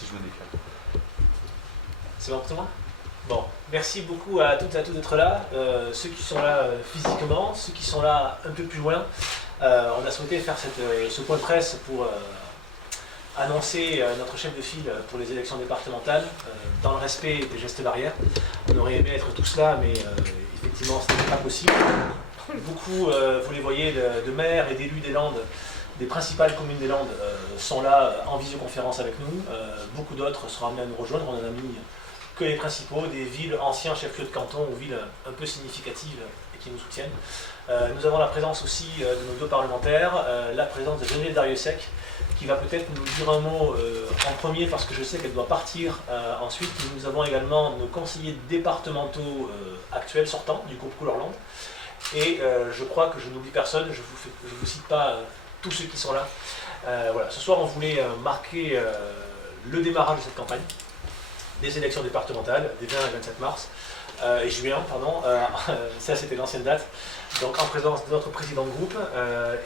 Si je me décale. C'est bon pour tout le monde? Bon, merci beaucoup à toutes et à tous d'être là, ceux qui sont là physiquement, ceux qui sont là un peu plus loin. On a souhaité faire ce point de presse pour annoncer notre chef de file pour les élections départementales, dans le respect des gestes barrières. On aurait aimé être tous là, mais effectivement, ce n'était pas possible. Beaucoup, vous les voyez, de maires et d'élus des Landes, des principales communes des Landes, sont là en visioconférence avec nous. Beaucoup d'autres seront amenés à nous rejoindre. On en a mis que les principaux, des villes anciens chefs-lieux de canton ou villes un peu significatives et qui nous soutiennent. Nous avons la présence aussi de nos deux parlementaires, la présence de Geneviève Darrieussecq, qui va peut-être nous dire un mot en premier parce que je sais qu'elle doit partir ensuite. Nous avons également nos conseillers départementaux actuels sortants du groupe Couleur Landes. Et je crois que je n'oublie personne, je ne vous cite pas tous ceux qui sont là. Voilà. Ce soir, on voulait marquer le démarrage de cette campagne, des élections départementales, des 20 et 27 mars, et juin, pardon, ça c'était l'ancienne date, donc en présence de notre président de groupe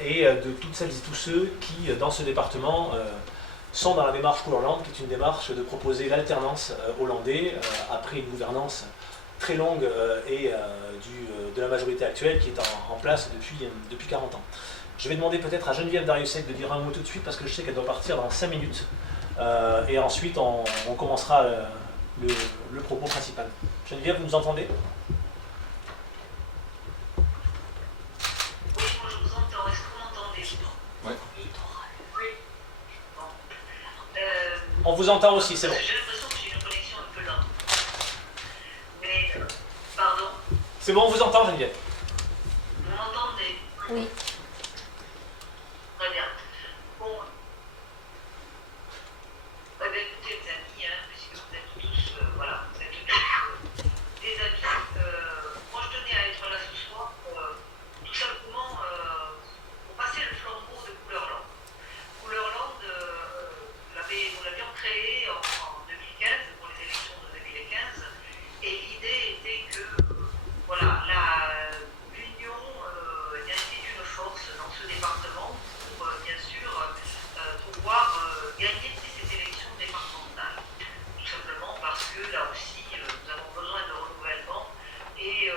et de toutes celles et tous ceux qui, dans ce département, sont dans la démarche Couleur Landes, qui est une démarche de proposer l'alternance hollandais après une gouvernance très longue et de la majorité actuelle qui est en place depuis 40 ans. Je vais demander peut-être à Geneviève Darrieussecq de dire un mot tout de suite parce que je sais qu'elle doit partir dans 5 minutes. Et ensuite, on commencera le propos principal. Geneviève, vous nous entendez? Oui, moi je vous entends. Est-ce que vous m'entendez? Ouais. Oui. Bon. On vous entend aussi, c'est bon. J'ai l'impression que j'ai une connexion un peu lente. Mais, pardon? C'est bon, on vous entend, Geneviève. Vous m'entendez? Oui. Très bien. Bon. Eh bien, écoutez, mes amis, puisque vous êtes tous, voilà, vous êtes tous des amis. Moi, je tenais à être là ce soir tout simplement pour passer le flambeau de Couleur Landes. Couleur Landes, nous l'avions créé en 2015 pour les élections de 2015, et l'idée était que, voilà, l'union était une force dans ce département pour, bien sûr, pouvoir gagner ces élections départementales. Tout simplement parce que, là aussi, nous avons besoin de renouvellement, et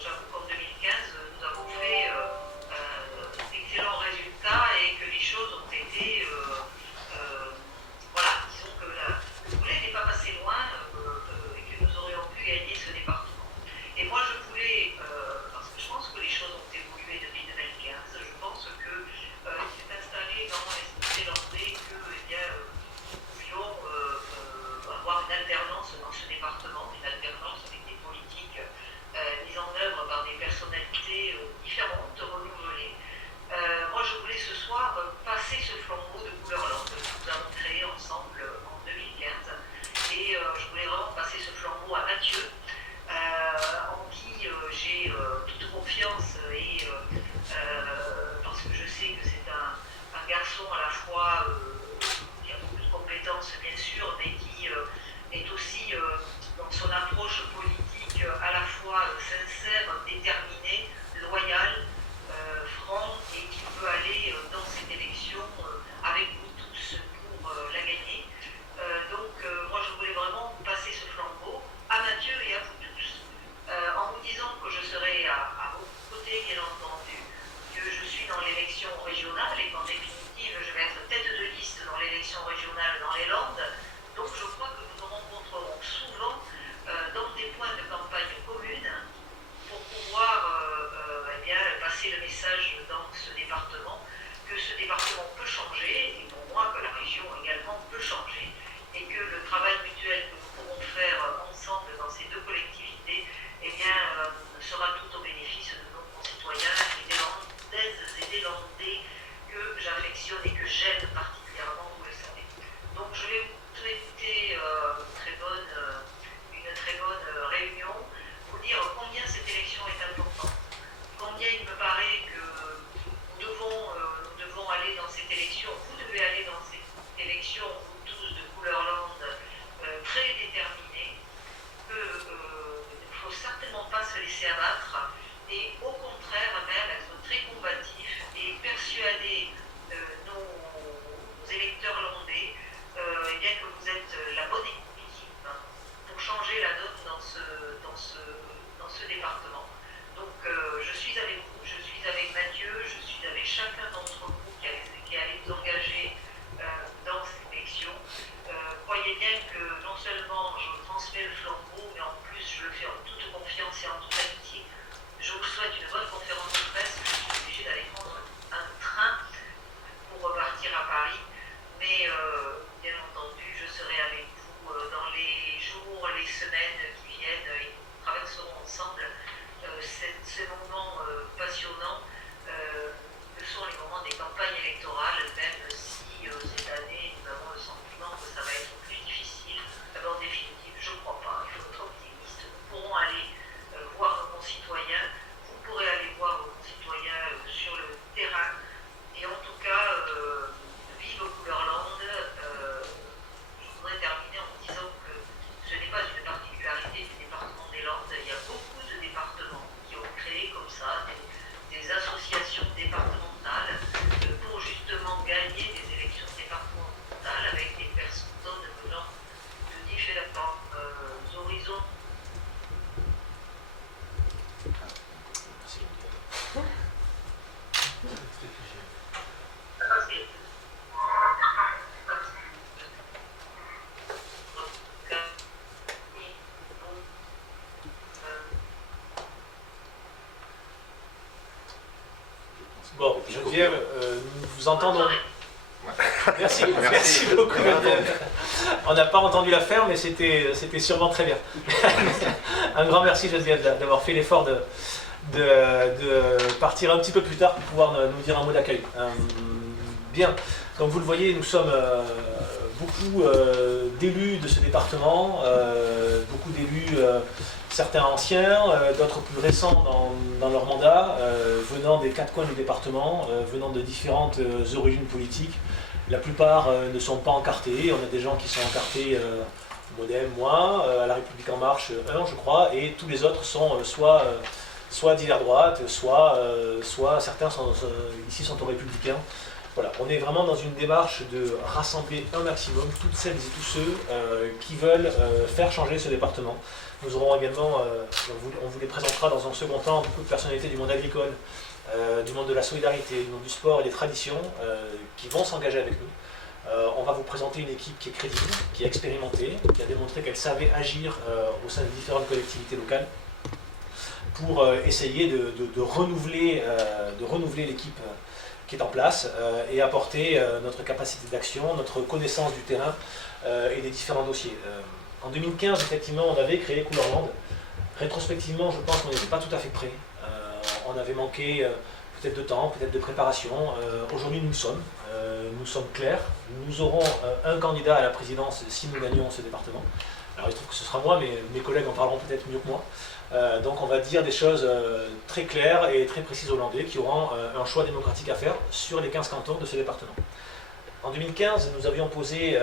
j'avoue qu'en 2015, nous avons fait d'excellents résultats et que les choses ont été, voilà, disons que le boulet n'est pas passé loin et que nous aurions pu gagner ce département. Et moi, je voulais, parce que je pense que les choses ont évolué depuis 2015, je pense que s'est installé dans l'esprit landais que, eh bien, nous pouvions avoir une alternance dans ce département, une alternance avec des politiques mises en œuvre par des personnalités différentes, renouvelées. Moi, je voulais ce soir passer ce flambeau de Couleur Landes que nous avons créé ensemble en 2015. Et je voulais vraiment passer ce flambeau à Mathieu, en qui j'ai toute confiance, et parce que je sais que c'est un garçon à la fois qui a beaucoup de compétences, bien sûr, mais qui est aussi dans son approche politique à la fois sincère, déterminé, loyal, franc, et qui peut aller dans cette élection avec vous tous pour la gagner. Donc moi je voulais vraiment passer ce flambeau à Mathieu et à vous tous, en vous disant que je serai à vos côtés, bien entendu, que je suis dans l'élection régionale et qu'en définitive je vais être tête de liste dans l'élection régionale dans les Landes. Donc je crois que nous nous rencontrerons souvent dans des points de campagne communes pour pouvoir eh bien, passer le message dans ce département, que ce département peut changer, et pour moi que la région également peut changer, et que le travail mutuel que nous pourrons faire ensemble dans ces deux collectivités, eh bien, sera tout au bénéfice de nos concitoyens et des Landaises et des Landais que j'affectionne et que j'aime particulièrement, vous le savez. Donc je vais vous souhaiter une très bonne réunion, vous dire combien cette élection est importante, combien il me paraît que nous devons aller dans cette élection, vous devez aller dans cette élection, vous tous de Couleur Landes, très déterminés, qu'il ne faut certainement pas se laisser abattre, et au contraire même être très combatif et persuader nos électeurs landais, eh bien que vous êtes département. Donc je suis avec vous, je suis avec Mathieu, je suis avec chacun d'entre vous qui allez vous engager dans cette élection. Croyez bien que non seulement je vous transmets le flambeau, mais en plus je le fais en toute confiance et en toute amitié. Je vous souhaite une bonne conférence de presse. Je suis obligée d'aller prendre un train pour repartir à Paris. Mais bien entendu, je serai avec vous dans les jours, les semaines qui viennent et nous traverserons ensemble ces moments passionnants que sont les moments des campagnes électorales, même si cette année nous avons le sentiment que ça va être plus difficile. En définitive, je ne crois pas, il faut être optimiste. Nous pourrons aller voir nos concitoyens, vous pourrez aller voir vos concitoyens sur le terrain. Et en tout cas, vive Couleur-Land. Je voudrais terminer en disant que ce n'est pas une particularité du département des Landes. Il y a beaucoup de départements qui ont créé comme ça des associations départementales pour justement gagner des élections départementales avec des personnes venant de différents horizons. Bon, Geneviève, nous vous entendons. Merci, merci beaucoup, Geneviève. On n'a pas entendu la faire, mais c'était sûrement très bien. Un grand merci, Geneviève, d'avoir fait l'effort de partir un petit peu plus tard pour pouvoir nous dire un mot d'accueil. Bien, donc vous le voyez, nous sommes beaucoup d'élus de ce département, beaucoup d'élus, certains anciens, d'autres plus récents dans leur mandat, venant des quatre coins du département, venant de différentes origines politiques. La plupart ne sont pas encartés, on a des gens qui sont encartés, Modem, moi, à La République En Marche, un je crois, et tous les autres sont soit d'hiver droite, soit certains ici sont aux Républicains. Voilà, on est vraiment dans une démarche de rassembler un maximum toutes celles et tous ceux qui veulent faire changer ce département. Nous aurons également, on vous les présentera dans un second temps, beaucoup de personnalités du monde agricole, du monde de la solidarité, du monde du sport et des traditions qui vont s'engager avec nous. On va vous présenter une équipe qui est crédible, qui est expérimentée, qui a démontré qu'elle savait agir au sein des différentes collectivités locales pour essayer de renouveler l'équipe qui est en place et apporter notre capacité d'action, notre connaissance du terrain et des différents dossiers. En 2015, effectivement, on avait créé Couleur-Land. Rétrospectivement, je pense qu'on n'était pas tout à fait prêt. On avait manqué peut-être de temps, peut-être de préparation. Aujourd'hui, nous sommes clairs. Nous aurons un candidat à la présidence si nous gagnons ce département. Alors il se trouve que ce sera moi, mais mes collègues en parleront peut-être mieux que moi. Donc on va dire des choses très claires et très précises aux Landais qui auront un choix démocratique à faire sur les 15 cantons de ce département. En 2015, nous avions posé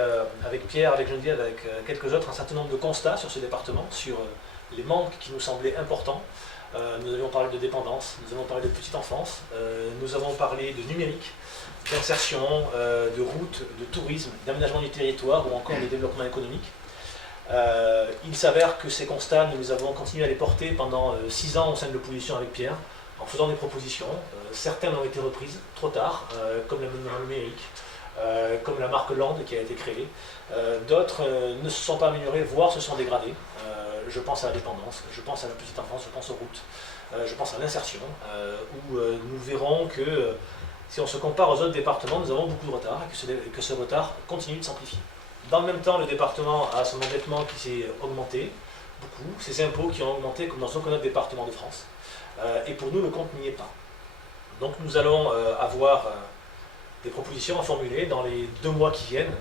avec Pierre, avec Geneviève, avec quelques autres, un certain nombre de constats sur ce département, sur les manques qui nous semblaient importants. Nous avions parlé de dépendance, nous avons parlé de petite enfance, nous avons parlé de numérique, d'insertion, de route, de tourisme, d'aménagement du territoire ou encore de développement économique. Il s'avère que ces constats, nous les avons continué à les porter pendant 6 ans au sein de l'opposition avec Pierre, en faisant des propositions. Certaines ont été reprises trop tard, comme l'aménagement numérique, comme la marque Land qui a été créée. D'autres ne se sont pas améliorées, voire se sont dégradées. Je pense à la dépendance, je pense à la petite enfance, je pense aux routes, je pense à l'insertion, où nous verrons que si on se compare aux autres départements, nous avons beaucoup de retard et que ce retard continue de s'amplifier. Dans le même temps, le département a son endettement qui s'est augmenté, beaucoup, ses impôts qui ont augmenté comme dans aucun autre département de France. Et pour nous, le compte n'y est pas. Donc nous allons avoir des propositions à formuler dans les 2 mois qui viennent,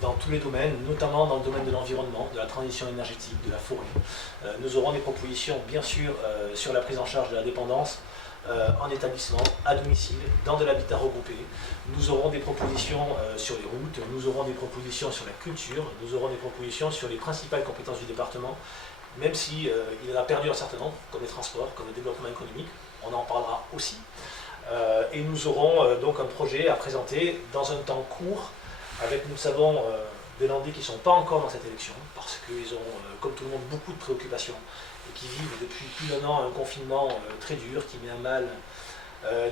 dans tous les domaines, notamment dans le domaine de l'environnement, de la transition énergétique, de la forêt. Nous aurons des propositions, bien sûr, sur la prise en charge de la dépendance, en établissement, à domicile, dans de l'habitat regroupé. Nous aurons des propositions sur les routes, nous aurons des propositions sur la culture, nous aurons des propositions sur les principales compétences du département, même si il en a perdu un certain nombre, comme les transports, comme le développement économique, on en parlera aussi. Et nous aurons donc un projet à présenter dans un temps court, avec, nous le savons, des Landais qui ne sont pas encore dans cette élection, parce qu'ils ont, comme tout le monde, beaucoup de préoccupations et qui vivent depuis plus d'1 an un confinement très dur, qui met à mal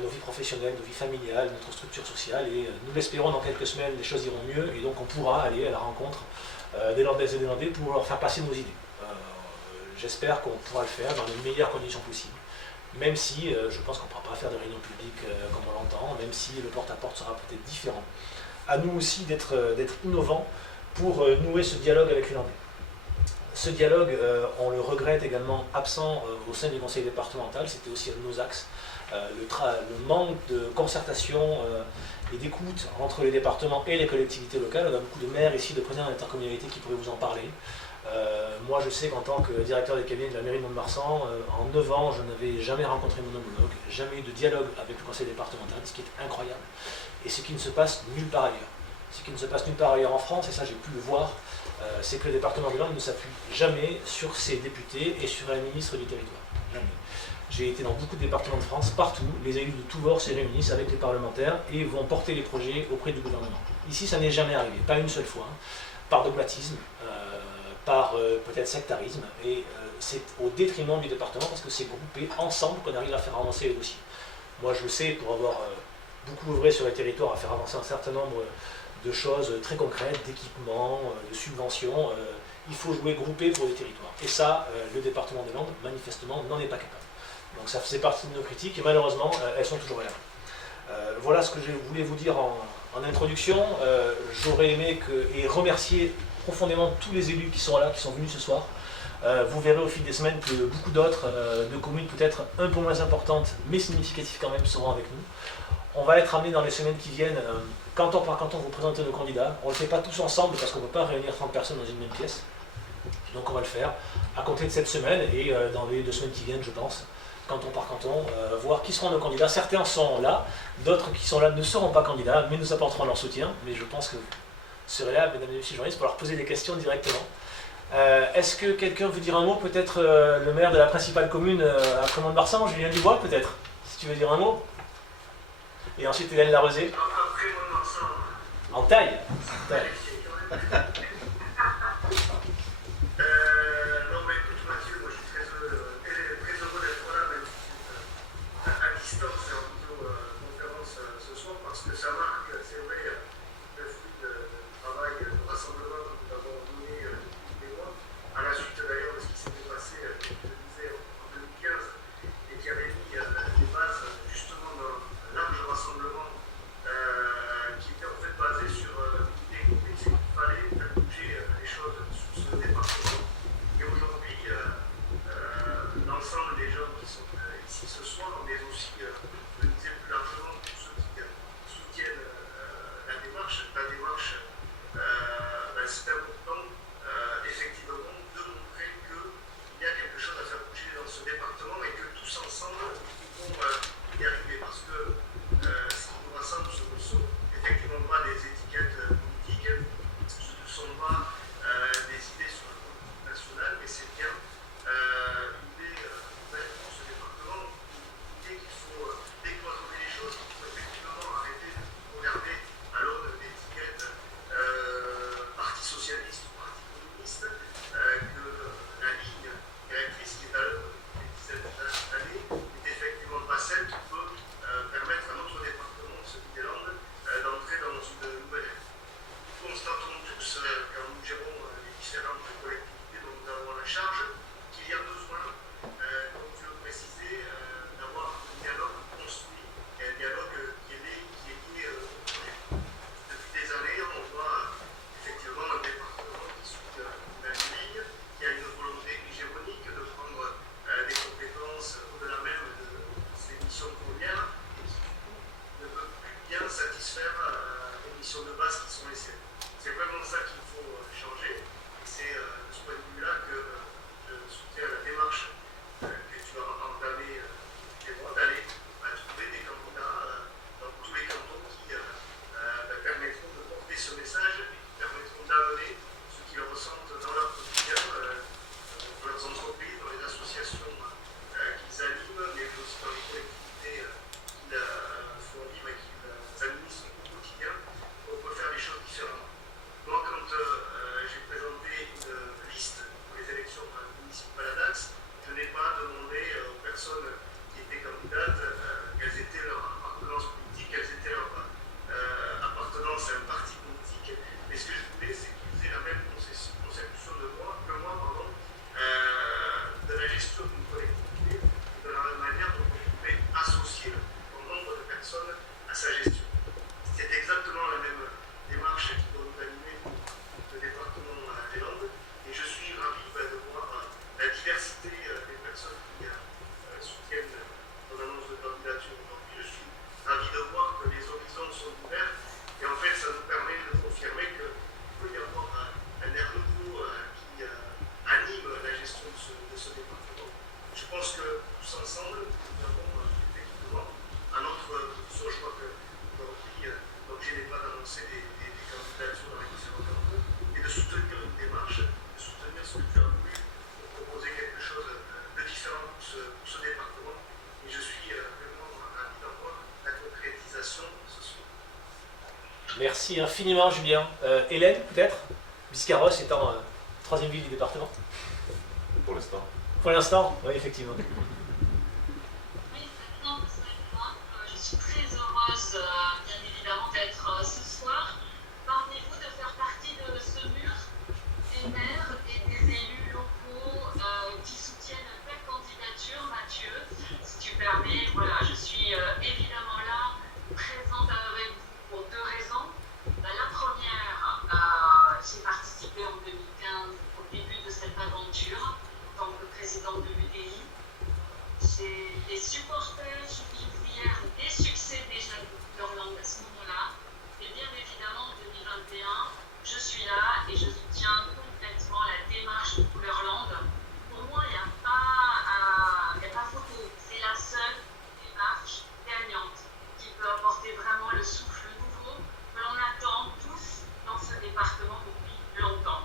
nos vies professionnelles, nos vies familiales, notre structure sociale, et nous l'espérons dans quelques semaines les choses iront mieux, et donc on pourra aller à la rencontre des Landaises et des Landais pour leur faire passer nos idées. J'espère qu'on pourra le faire dans les meilleures conditions possibles, même si je pense qu'on ne pourra pas faire de réunions publiques comme on l'entend, même si le porte-à-porte sera peut-être différent. À nous aussi d'être innovants pour nouer ce dialogue avec les Landais. Ce dialogue, on le regrette également absent au sein du conseil départemental, c'était aussi un de nos axes. Le manque de concertation et d'écoute entre les départements et les collectivités locales. On a beaucoup de maires ici, de présidents d'intercommunalités qui pourraient vous en parler. Moi, je sais qu'en tant que directeur des cabinets de la mairie de Mont-de-Marsan, en 9 ans, je n'avais jamais rencontré mon homologue, jamais eu de dialogue avec le conseil départemental, ce qui est incroyable, et ce qui ne se passe nulle part ailleurs. Ce qui ne se passe nulle part ailleurs en France, et ça j'ai pu le voir, c'est que le département des Landes ne s'appuie jamais sur ses députés et sur un ministre du territoire. Jamais. J'ai été dans beaucoup de départements de France, partout, les élus de tous bords se réunissent avec les parlementaires et vont porter les projets auprès du gouvernement. Ici, ça n'est jamais arrivé, pas une seule fois, hein, par dogmatisme, par peut-être sectarisme, et c'est au détriment du département parce que c'est groupé ensemble qu'on arrive à faire avancer les dossiers. Moi, je le sais, pour avoir beaucoup œuvré sur les territoires à faire avancer un certain nombre de choses très concrètes, d'équipements, de subventions, il faut jouer groupé pour les territoires. Et ça, le département des Landes, manifestement, n'en est pas capable. Donc ça faisait partie de nos critiques et malheureusement, elles sont toujours là. Voilà ce que je voulais vous dire en introduction. J'aurais aimé et remercier profondément tous les élus qui sont là, qui sont venus ce soir. Vous verrez au fil des semaines que beaucoup d'autres, de communes peut-être un peu moins importantes, mais significatives quand même, seront avec nous. On va être amenés dans les semaines qui viennent, canton par canton, vous présenter nos candidats. On ne le fait pas tous ensemble parce qu'on ne peut pas réunir 30 personnes dans une même pièce. Donc on va le faire à compter de cette semaine et dans les 2 semaines qui viennent, je pense, canton par canton, voir qui seront nos candidats. Certains sont là, d'autres qui sont là ne seront pas candidats, mais nous apporterons leur soutien. Mais je pense que vous serez là, mesdames et messieurs les journalistes, pour leur poser des questions directement. Est-ce que quelqu'un veut dire un mot? Peut-être le maire de la principale commune à Mont-de-Marsan, Julien Dubois, peut-être, si tu veux dire un mot. Et ensuite Hélène Larosé. En taille. Non, mais écoute Mathieu, moi je suis très heureux d'être là, même si c'est à distance et en vidéoconférence ce soir, parce que ça marque, c'est vrai, le fruit de travail, de rassemblement que nous avons mené depuis des mois, à la suite d'ailleurs de ce qui s'était passé, comme je le disais, en 2015, et qui avait mis les bases justement d'un large rassemblement qui était en fait basé sur l'idée qu'il fallait faire bouger les choses sur ce département. Et aujourd'hui, l'ensemble des gens qui sont ici ce soir, mais aussi, je le disais plus largement, tous ceux qui soutiennent la démarche, c'est important effectivement de montrer qu'il y a quelque chose à faire bouger dans ce département et que tous ensemble, nous pouvons y arriver. Parce que ce qui nous rassemble, ce ne sont effectivement pas des étiquettes politiques, ce ne sont pas des idées sur la politique nationale, mais c'est bien une idée nouvelle pour ce département, une idée qu'il faut Merci infiniment, Julien. Hélène, peut-être, Biscarrosse étant troisième ville du département. Pour l'instant. Pour l'instant, oui, effectivement. Oui, maintenant, je suis très heureuse, bien évidemment, d'être ce soir parmi vous, de faire partie de ce mur des maires et des élus locaux qui soutiennent ta candidature, Mathieu. Si tu permets, voilà, je suis évidemment là, présente avec vous pour deux raisons. La première, j'ai participé en 2015 au début de cette aventure en tant que présidente de l'UDI. J'ai des supporters, je dis hier, des succès déjà de Couleur-Langue à ce moment-là. Et bien évidemment, en 2021, je suis là et je soutiens complètement la démarche de Couleur-Langue. Pour moi, il n'y a pas photo. C'est la seule démarche gagnante qui peut apporter vraiment le souffle nouveau que l'on attend tous dans ce département depuis longtemps.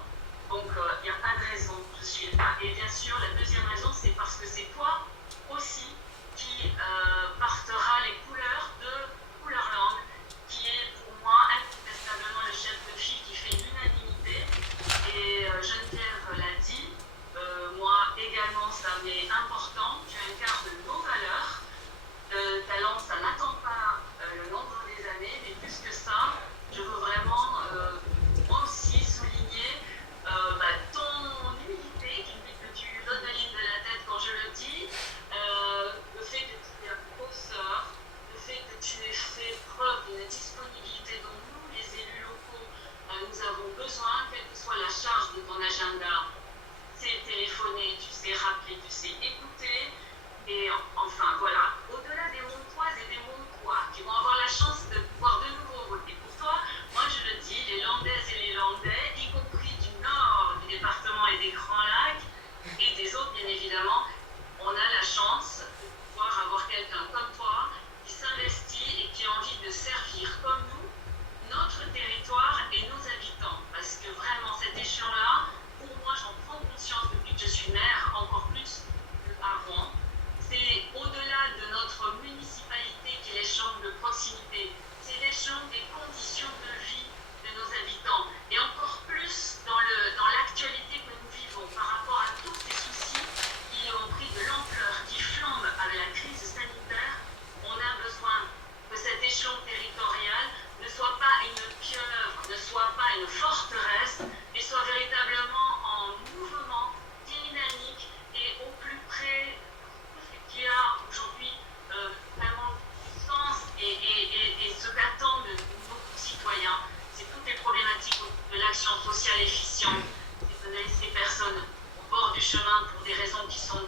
Donc, il n'y a pas de raison que je suis là. Et bien sûr, la deuxième raison, c'est parce que c'est toi aussi qui portera les couleurs de Couleur-Langue, qui est pour moi incontestablement le chef de file qui fait l'unanimité. Et Geneviève l'a dit, moi également ça m'est important, tu incarnes nos valeurs. Talent, ça n'attend pas le nombre des années, mais plus que ça, je veux vraiment moi aussi souligner ton humilité, que tu donnes la ligne de la tête quand je le dis, le fait que tu es un bosseur, le fait que tu aies fait preuve d'une disponibilité dont nous, les élus locaux, nous avons besoin, quelle que soit la charge de ton agenda. Tu sais téléphoner, tu sais rappeler, tu sais écouter. Et enfin, voilà, au-delà des Montoises et des Montois qui vont avoir la chance de pouvoir de nouveau voter pour toi, moi je le dis, les Landaises et les Landais, y compris du nord du département et des Grands Lacs, et des autres bien évidemment, on a la chance de pouvoir avoir quelqu'un comme toi qui s'investit et qui a envie de servir comme nous, notre territoire et nos habitants. Parce que vraiment cet échelon-là, pour moi j'en prends conscience depuis que je suis maire, encore plus qu'avant. C'est au-delà de notre municipalité qui est l'échelon de proximité, c'est l'échelon des conditions de vie de nos habitants. Et encore plus dans l'actualité que nous vivons par rapport à tous ces soucis qui ont pris de l'ampleur, qui flambent avec la crise sanitaire, on a besoin que cet échelon territorial ne soit pas une pieuvre, ne soit pas une forteresse, mais soit véritablement en mouvement, dynamique et au plus près qui a aujourd'hui vraiment du sens et ce qu'attendent nos concitoyens. C'est toutes les problématiques de l'action sociale efficiente, c'est de laisser ces personnes au bord du chemin pour des raisons qui sont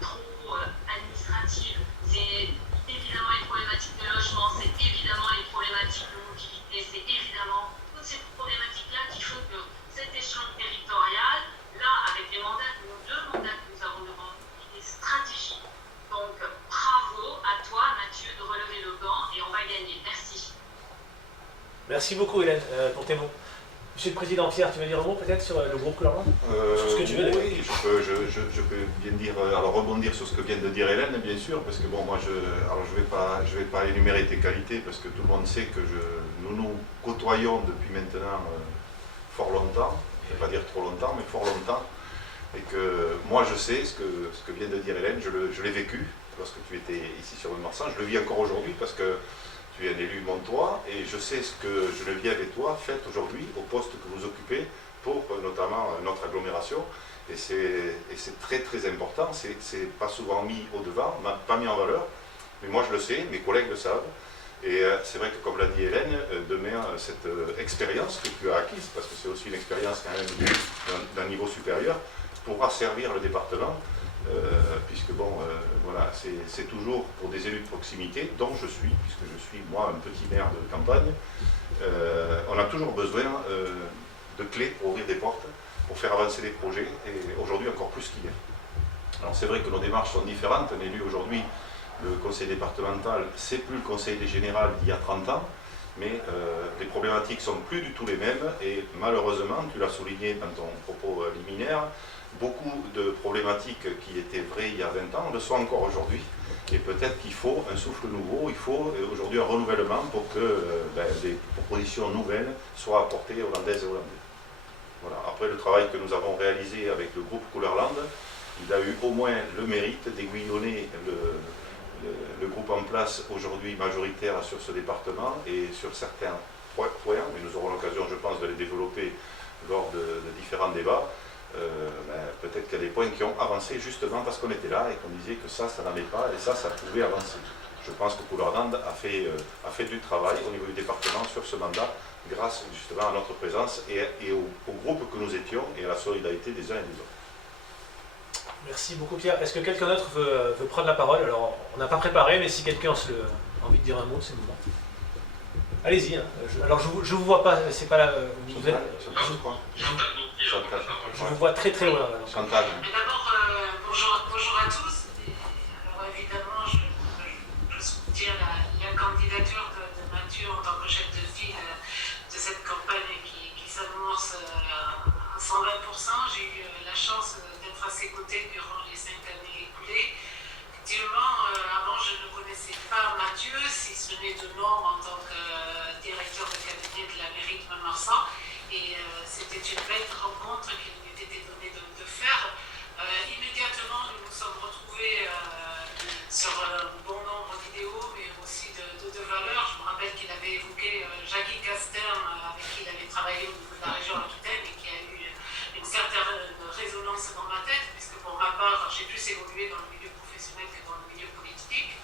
trop administratives. C'est évidemment les problématiques de logement, c'est évidemment les problématiques de mobilité, c'est évidemment toutes ces problématiques-là qui font que cet échelon territorial, là, avec les mandats, deux mandats que nous avons devant nous, il est stratégique. Donc, bravo à toi, Mathieu, de relever le gant et on va gagner. Merci. Merci beaucoup, Hélène, pour tes mots. Monsieur le Président Pierre, tu veux dire un mot peut-être sur le groupe Couleur-Langue sur ce que tu veux. Oui, je peux bien dire, alors rebondir sur ce que vient de dire Hélène, bien sûr, parce que bon, moi, je vais pas énumérer tes qualités, parce que tout le monde sait que nous côtoyons depuis maintenant fort longtemps, je ne vais pas dire trop longtemps, mais fort longtemps. Et que moi je sais ce que vient de dire Hélène, je l'ai vécu lorsque tu étais ici sur le Marsan, je le vis encore aujourd'hui parce que tu es un élu montois et je sais ce que Geneviève et toi faites aujourd'hui au poste que vous occupez pour notamment notre agglomération et c'est très très important, c'est pas souvent mis au devant, pas mis en valeur, mais moi je le sais, mes collègues le savent. Et c'est vrai que comme l'a dit Hélène, demain cette expérience que tu as acquise, parce que c'est aussi une expérience quand même d'un niveau supérieur, pourra servir le département, puisque bon, voilà, c'est toujours pour des élus de proximité, dont je suis, puisque je suis moi un petit maire de campagne, on a toujours besoin de clés pour ouvrir des portes, pour faire avancer des projets, et aujourd'hui encore plus qu'hier. Alors c'est vrai que nos démarches sont différentes, un élu aujourd'hui, le conseil départemental, c'est plus le conseil général d'il y a 30 ans, mais les problématiques sont plus du tout les mêmes, et malheureusement, tu l'as souligné dans ton propos liminaire, beaucoup de problématiques qui étaient vraies il y a 20 ans le sont encore aujourd'hui. Et peut-être qu'il faut un souffle nouveau, il faut aujourd'hui un renouvellement pour que des propositions nouvelles soient apportées hollandaises et hollandais. Voilà. Après le travail que nous avons réalisé avec le groupe Couleur-Land, il a eu au moins le mérite d'aiguillonner le groupe en place aujourd'hui majoritaire sur ce département et sur certains points, mais nous aurons l'occasion, je pense, de les développer lors de différents débats. Peut-être qu'il y a des points qui ont avancé justement parce qu'on était là et qu'on disait que ça n'allait pas et ça pouvait avancer. Je pense que Couleur-Land a fait du travail au niveau du département sur ce mandat grâce justement à notre présence et au groupe que nous étions et à la solidarité des uns et des autres. Merci beaucoup Pierre. Est-ce que quelqu'un d'autre veut prendre la parole? Alors on n'a pas préparé, mais si quelqu'un a envie de dire un mot, c'est le moment. Allez-y. Hein. Alors je vous vois pas, c'est pas là. Vous êtes, je vous vois très très loin. Chantal. Mais d'abord, bonjour à tous. Alors évidemment, je soutiens la candidature de Mathieu en tant que chef de file de cette campagne qui s'amorce à 120%. J'ai eu la chance d'être à ses côtés durant les 5 années écoulées. Effectivement, avant, je ne connaissais pas Mathieu, si ce n'est de nom en tant que directeur de cabinet de la mairie de Mont-de-Marsan. Et c'était une belle rencontre qu'il m'était donné de faire. Immédiatement, nous nous sommes retrouvés sur un bon nombre d'idéaux, mais aussi de valeurs. Je me rappelle qu'il avait évoqué Jackie Castern, avec qui il avait travaillé au niveau de la région Aquitaine et qui a eu une certaine résonance dans ma tête, puisque pour ma part, j'ai plus évolué dans le milieu professionnel que dans le milieu politique.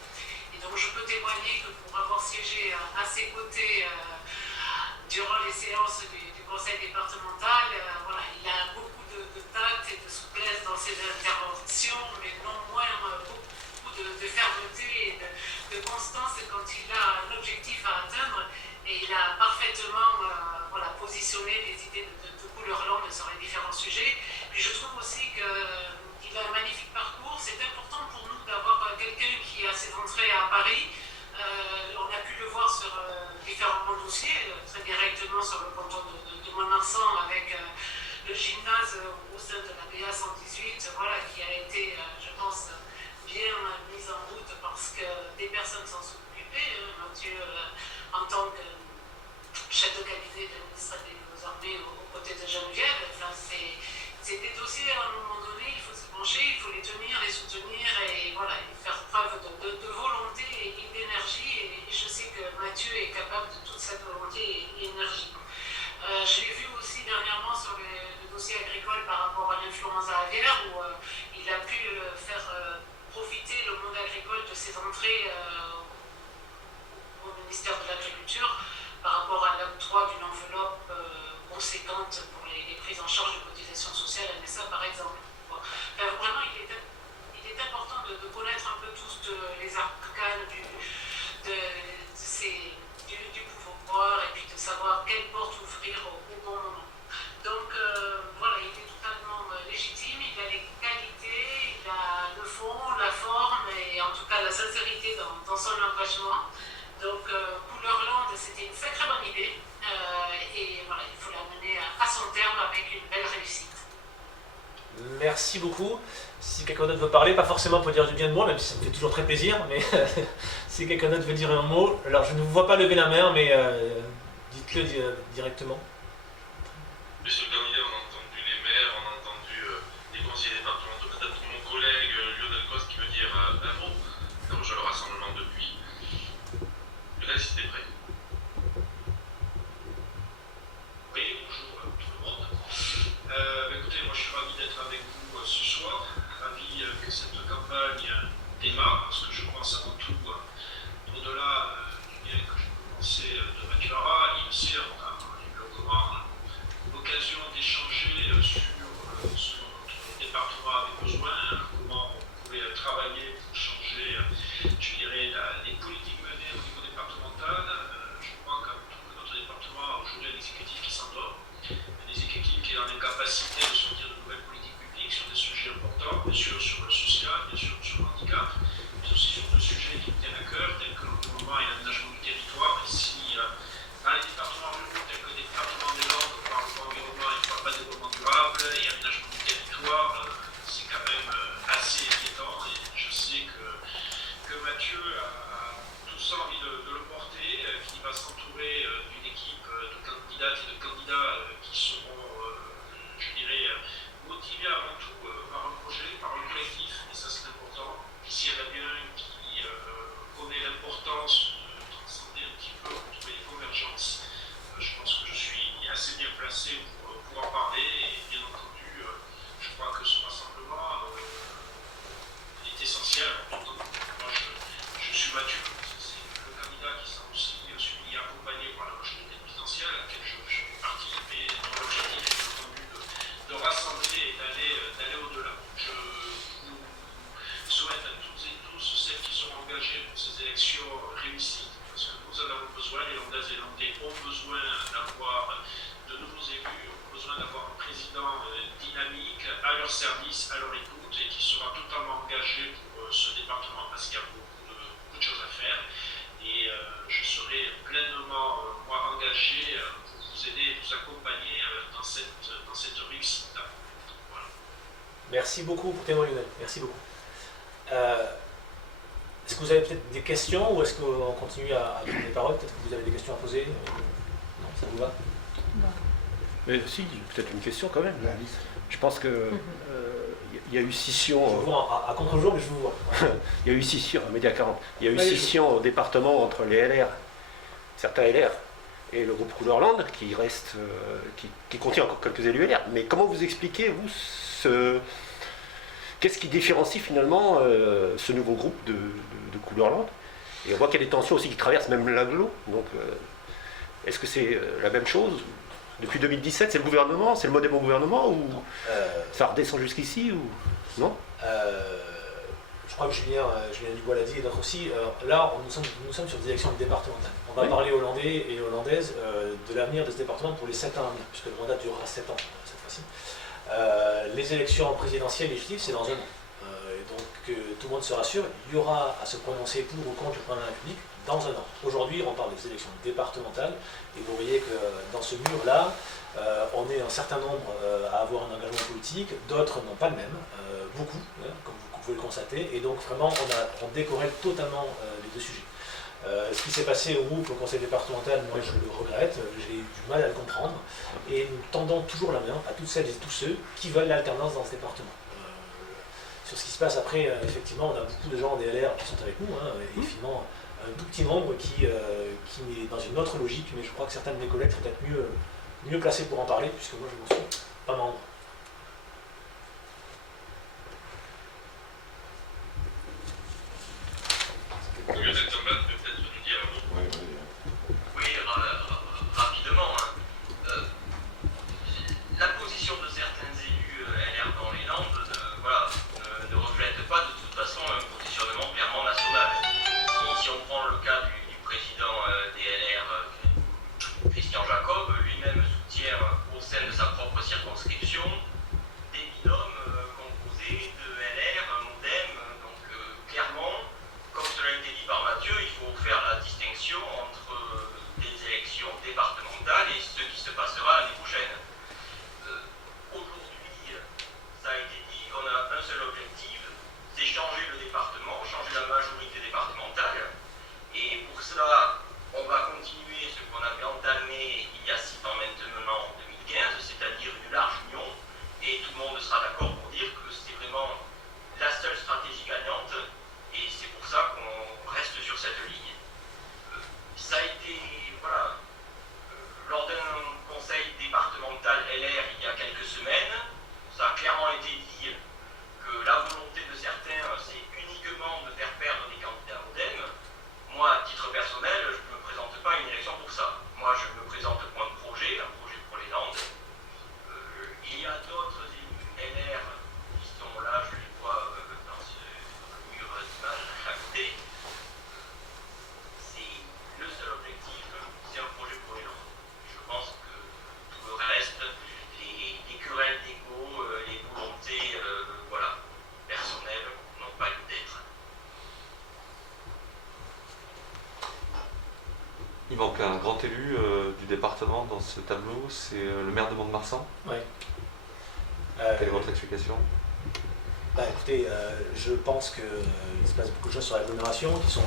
Et donc, je peux témoigner que pour avoir siégé à ses côtés durant les séances du conseil départemental, voilà, il a beaucoup de tact et de souplesse dans ses interventions, mais non moins beaucoup de fermeté et de constance quand il a un objectif à atteindre. Et il a parfaitement positionné les idées de Couleur-Land sur les différents sujets. Puis je trouve aussi qu'il a un magnifique parcours. C'est important pour nous d'avoir quelqu'un qui a ses entrées à Paris. On a pu le voir sur différents dossiers, très directement sur le canton de Mont-de-Marsan avec le gymnase au sein de la BA 118, qui a été, je pense, bien mise en route parce que des personnes s'en sont occupées. Mathieu, en tant que chef de cabinet de ministre des Armées aux côtés de Geneviève, c'est des dossiers à un moment donné, il faut se pencher, il faut les tenir, les soutenir et faire preuve de volonté et d'énergie. Et je sais que Mathieu est capable de toute cette volonté et énergie. Je l'ai vu aussi dernièrement sur le dossier agricole par rapport à l'influenza aviaire où il a pu faire profiter le monde agricole de ses entrées au ministère de l'Agriculture par rapport à l'octroi d'une enveloppe conséquente pour les prises en charge de cotisations sociales à MSA par exemple. Vraiment, il est important de connaître un peu tous les arcanes du pouvoir et puis de savoir quelle porte ouvrir au bon moment. Donc il est totalement légitime, il a les qualités, il a le fond, la forme et en tout cas la sincérité dans son engagement. Donc Couleur-Land, c'était une sacrée bonne idée et il faut la mener à son terme avec une belle réussite. Merci beaucoup. Si quelqu'un d'autre veut parler, pas forcément pour dire du bien de moi, même si ça me fait toujours très plaisir, mais si quelqu'un d'autre veut dire un mot, alors je ne vous vois pas lever la main, mais dites-le directement. Monsieur le candidat, on a entendu les maires, on a entendu les conseillers départementaux, peut-être mon collègue Lionel Cos qui veut dire un mot. Je rejoins le rassemblement depuis. Lionel, si t'es prêt. Oui, bonjour à tout le monde. Écoutez, moi je suis ravi d'être avec vous ce soir, ravi que cette campagne démarre, parce que je pense avant tout, au-delà du bien que j'ai commencé de Mathieu Lara, il sert à l'occasion Mathieu a tout ça envie de le porter, qui va s'entourer d'une équipe de candidates et de candidats qui seront, je dirais, motivés avant tout par un projet, par un collectif, et ça c'est important. S'il y en a bien un qui connaît l'importance de transcender un petit peu, de trouver des convergences, je pense que je suis assez bien placé pour pouvoir parler, et bien entendu, je crois que ce rassemblement est essentiel. Moi, je suis Mathieu, c'est le candidat qui sera aussi celui accompagné par la majorité présidentielle à laquelle je fais partie, mais dont l'objectif est entendu de rassembler et d'aller au-delà. Je vous souhaite à toutes et tous celles qui seront engagées pour ces élections réussies, parce que nous en avons besoin, les Landaises et Landais ont besoin d'avoir de nouveaux élus, ont besoin d'avoir un président dynamique, à leur service, à leur écoute, et qui sera totalement engagé pour ce département, parce qu'il y a beaucoup de choses à faire. Et je serai pleinement, moi, engagé pour vous aider et vous accompagner dans cette réussite. Voilà. Merci beaucoup pour tes mots, Lionel. Merci beaucoup. Est-ce que vous avez peut-être des questions ou est-ce qu'on continue à donner des paroles? Peut-être que vous avez des questions à poser. Non, ça vous va? Mais si, peut-être une question quand même. Je pense que il y a eu Je scission. vous vois à contre-jour, mais je vous vois. Il y a eu scission, Média 40. Il y a eu scission au département entre les LR, certains LR, et le groupe Couleur-Land, qui reste, qui contient encore quelques élus LR. Mais comment vous expliquez, vous, qu'est-ce qui différencie finalement ce nouveau groupe de Couleur-Land? Et on voit qu'il y a des tensions aussi qui traversent même l'agglo. Donc, est-ce que c'est la même chose? Depuis 2017, c'est le gouvernement, c'est le modèle au gouvernement, ou ça redescend jusqu'ici, ou non? Je crois que Julien Dubois l'a dit, et d'autres aussi. Là, nous sommes sur des élections départementales. On va parler Hollandais et Hollandaises de l'avenir de ce département pour les 7 ans à venir, puisque le mandat durera 7 ans cette fois-ci. Les élections présidentielles et législatives, c'est dans un an. Et donc, tout le monde se rassure, il y aura à se prononcer pour ou contre le président de la République dans un an. Aujourd'hui, on parle des élections départementales, et vous voyez que dans ce mur-là, on est un certain nombre à avoir un engagement politique, d'autres n'ont pas le même, beaucoup, comme vous pouvez le constater, et donc vraiment, on décorrèle totalement les deux sujets. Ce qui s'est passé au groupe, au conseil départemental, moi je le regrette, j'ai eu du mal à le comprendre, et nous tendons toujours la main à toutes celles et tous ceux qui veulent l'alternance dans ce département. Sur ce qui se passe après, effectivement, on a beaucoup de gens des LR qui sont avec nous, et finalement, un tout petit nombre qui est dans une autre logique, mais je crois que certains de mes collègues seraient peut-être mieux placés pour en parler, puisque moi je ne suis pas membre. Lionel Tombat peut peut-être nous dire un mot. Oui, rapidement. La position de certains élus LR dans les Landes ne reflète pas de toute façon un positionnement clairement national. Si on prend le cas du président des LR, Christian Jacob, lui-même soutient au sein de sa propre circonscription des binômes composés de LR, Modem. Donc clairement, comme cela a été dit par Mathieu, il faut faire la distinction entre des élections départementales et ce qui se passera l'année prochaine. Aujourd'hui, ça a été dit, on a un seul objectif, c'est changer le département, changer la majorité départementale. Et pour cela, on va continuer ce qu'on avait entamé il y a 6 ans maintenant, en 2015, c'est-à-dire une large union. Et tout le monde sera d'accord pour dire que c'est vraiment la seule stratégie gagnante. Et c'est pour ça qu'on reste sur cette ligne. Ça a été, lors d'un conseil départemental LR il y a quelques semaines, ça a clairement été dit que la volonté de certains, c'est uniquement de faire perdre des candidats Modem. Moi, à titre personnel, je ne me présente pas à une élection pour ça. Moi, je me présente pour un projet pour les Landes. Il y a d'autres élus LR qui sont là, je les vois dans le mur d'image à côté. C'est le seul objectif, c'est un projet pour les Landes. Je pense que tout le reste, les querelles d'ego, les volontés personnelles n'ont pas lieu d'être. Il manque un grand élu du département dans ce tableau, c'est le maire de Mont-de-Marsan. Oui. Quelle est votre explication? Bah écoutez, je pense qu'il se passe beaucoup de choses sur l'agglomération qui sont,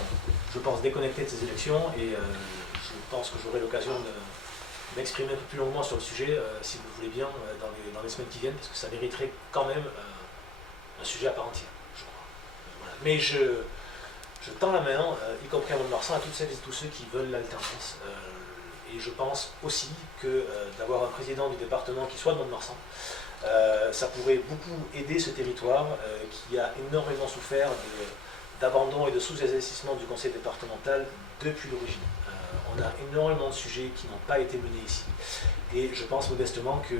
je pense, déconnectées de ces élections et je pense que j'aurai l'occasion de m'exprimer un peu plus longuement sur le sujet, si vous voulez bien, dans les semaines qui viennent, parce que ça mériterait quand même un sujet à part entière, je crois. Voilà. Mais je tends la main, y compris à Mont-de-Marsan, à toutes celles et tous ceux qui veulent l'alternance. Et je pense aussi que d'avoir un président du département qui soit de Mont-de-Marsan, ça pourrait beaucoup aider ce territoire qui a énormément souffert d'abandon et de sous-investissement du conseil départemental depuis l'origine. On a énormément de sujets qui n'ont pas été menés ici. Et je pense modestement que,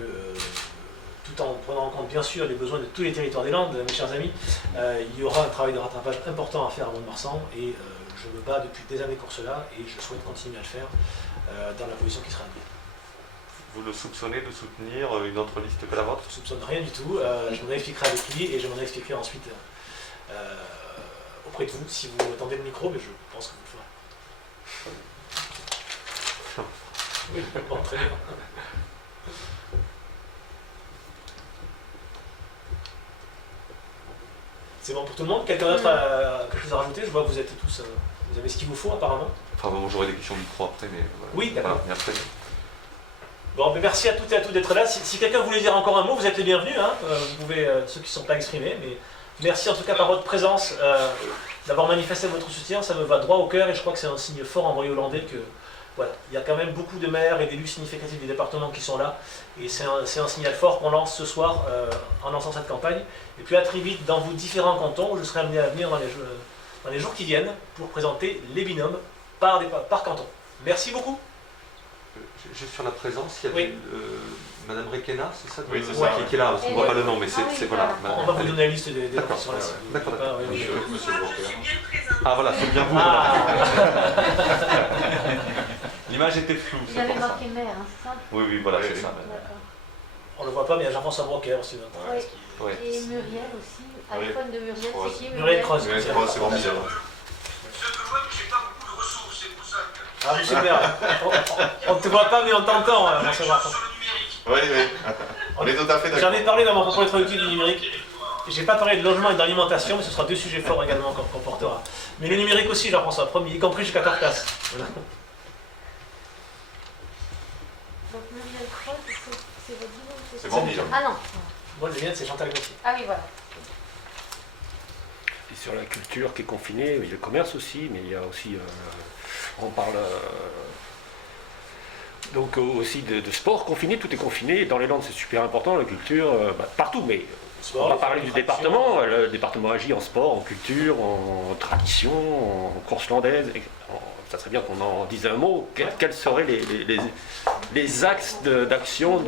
tout en prenant en compte bien sûr les besoins de tous les territoires des Landes, mes chers amis, il y aura un travail de rattrapage important à faire à Mont-de-Marsan et je me bats depuis des années pour cela et je souhaite continuer à le faire dans la position qui sera la mienne. Vous le soupçonnez de soutenir une autre liste que la vôtre? Je ne soupçonne rien du tout, je m'en expliquerai avec lui et je m'en expliquerai ensuite auprès de vous si vous tendez le micro, mais je pense que vous le ferez. Oui, bon, très bien. C'est bon pour tout le monde? Quelqu'un d'autre a quelque chose à rajouter? Je vois que vous êtes tous... vous avez ce qu'il vous faut apparemment? Enfin bon, j'aurai des questions micro après, mais voilà. Oui, d'accord. Voilà, après. Bon, mais merci à toutes et à tous d'être là. Si quelqu'un voulait dire encore un mot, vous êtes les bienvenus. Hein. Vous pouvez, ceux qui ne sont pas exprimés, mais merci en tout cas par votre présence, d'avoir manifesté votre soutien. Ça me va droit au cœur et je crois que c'est un signe fort envoyé aux Landais que voilà, il y a quand même beaucoup de maires et d'élus significatifs du département qui sont là. Et c'est un signal fort qu'on lance ce soir en lançant cette campagne. Et puis à très vite dans vos différents cantons où je serai amené à venir dans les jours qui viennent pour présenter les binômes par canton. Merci beaucoup. Juste sur la présence, il y avait Madame Requena, c'est ça, oui, c'est ça, qui est là, parce qu'on ne voit pas le nom, mais c'est voilà. On va vous donner la liste des gens qui sont là. D'accord. Monsieur Walker. Ah voilà, c'est bien vous. L'image était floue, Il c'est avait pour ça. marqué maire, hein, c'est ça? Oui, voilà, c'est ça. D'accord. On ne le voit pas, mais il y a Jean-François Broquer aussi. Oui. Oui. Et Muriel aussi. iPhone de Muriel, c'est qui? Muriel Cross. Muriel Cross, c'est bon, Ce que je vois, que j'ai pas beaucoup de ressources, c'est pour ça que... Ah, super. On ne te voit pas, mais on t'entend, Jean-François. Sur le numérique. Oui, oui. On est tout à fait d'accord. J'en ai parlé dans mon propre introductif du numérique. J'ai pas parlé de logement et d'alimentation, mais ce sera deux sujets forts également qu'on portera. Mais le numérique aussi, Jean-François, promis, y compris jusqu'à Tartas. Voilà. Donc Muriel Cross, c'est votre binôme, C'est bon, binôme. Ah non. Moi, le mien, c'est Chantal Gauthier. Ah oui, voilà. Et sur la culture qui est confinée, il y a le commerce aussi, mais il y a aussi, on parle donc aussi de sport confiné, tout est confiné. Dans les Landes, c'est super important, la culture, partout, mais on va parler du département. Le département agit en sport, en culture, en tradition, en course landaise. Ça serait bien qu'on en dise un mot. Quels seraient les axes d'action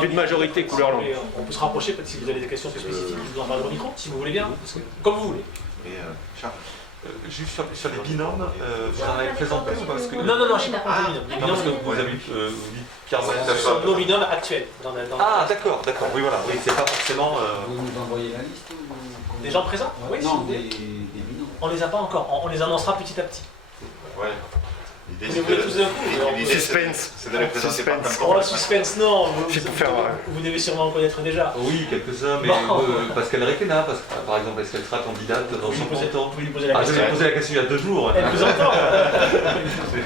d'une majorité couleur langue? On peut se rapprocher, peut-être si vous avez des questions plus spécifiques, je vous en parlerai au micro, si vous voulez bien, parce que, comme vous voulez. Et Charles. Juste sur les binômes, vous en avez présenté ou pas? Parce que... Non, je ne sais pas compter les binômes. Non, parce que vous avez dit Pierre Ce sont nos binômes actuels. Ah, d'accord, oui, voilà. Oui, c'est pas forcément. Vous nous envoyez la liste ou... Des gens présents? Oui, non, des binômes. On les a pas encore, on les annoncera petit à petit. Ouais. Vous les voulez tous d'un coup? Suspense. C'est de les présenter par Suspense. canton. Oh, suspense, non. Vous devez sûrement en connaître déjà. Oui, quelques-uns, mais Bon. Pascal Requena, par exemple, est-ce qu'elle sera candidate dans son canton? Vous lui posez la Ah, question. je lui ai posé la question il y a 2 jours. Elle vous entend.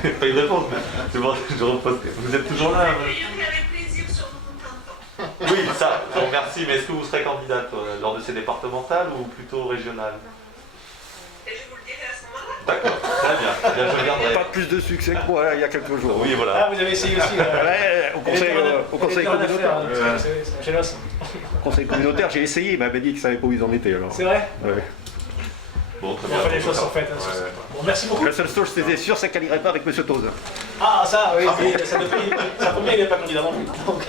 J'ai pas eu de réponse, mais c'est bon, je repose. Vous êtes toujours là? Avec plaisir sur mon canton. Oui, ça, je vous remercie, mais est-ce que vous serez candidate lors de ces départementales ou plutôt régionales? Et je vous le dirai à ce moment-là. D'accord, très bien. Bien, je regarderai. Pas plus de succès que moi il y a quelques jours. Oui, voilà. Ah, vous avez essayé aussi. Ouais, au conseil communautaire. Chez Los. Au conseil communautaire, j'ai essayé, il m'avait dit qu'il ne savait pas où ils en étaient. Alors. C'est vrai? Ouais. Bon, très Bon, bien. les choses sont faites. Bon, merci beaucoup. La seule chose que j'étais sûr, c'est qu'elle n'irait pas avec M. Toz. Ah, ça, oui, ça peut bien, il n'est pas candidat non plus. Donc...